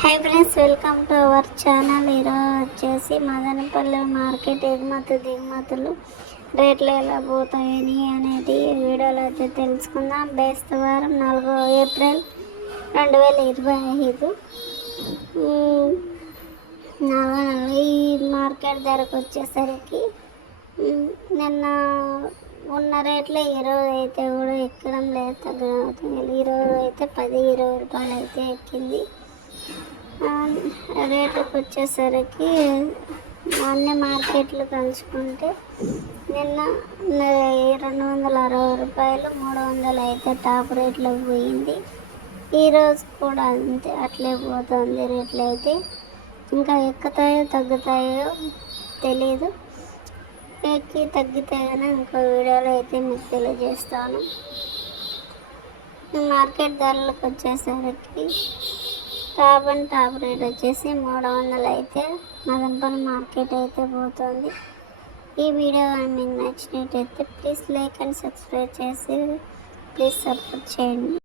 Hi friends welcome to our channel ఈరోజు వచ్చేసి Madanapalle market ఎగుమతి దిగుమతులు రేట్లు ఎలా పోతాయని అనేది వీడియోలో అయితే తెలుసుకుందాం. బేస్తవారం నాలుగో ఏప్రిల్ రెండు వేల ఇరవై ఐదు. నాలుగో నెల ఈ మార్కెట్ ధరకు వచ్చేసరికి నిన్న ఉన్న రేట్లే ఈరోజు అయితే కూడా ఎక్కడం లేదు తగ్గడం అవుతుంది ఈరోజు అయితే పది ఇరవై రూపాయలు అయితే ఎక్కింది. రేటుకు వచ్చేసరికి అన్ని మార్కెట్లు కలుసుకుంటే నిన్న రెండు వందల అరవై రూపాయలు మూడు వందలు అయితే టాప్ రేట్లో పోయింది. ఈరోజు కూడా అంతే అట్లే పోతుంది రేట్లు అయితే. ఇంకా ఎక్కుతాయో తగ్గుతాయో తెలీదు. ఎక్కి తగ్గితే కానీ ఇంకో వీడియోలో అయితే మీకు తెలియజేస్తాను. మార్కెట్ ధరలకు వచ్చేసరికి టాప్ అండ్ టాప్ రేట్ వచ్చేసి మూడు వందలు అయితే మదనపల్లి మార్కెట్ అయితే పోతుంది. ఈ వీడియో కానీ మీకు నచ్చినట్టయితే ప్లీజ్ లైక్ అండ్ సబ్స్క్రైబ్ చేసి ప్లీజ్ సపోర్ట్ చేయండి.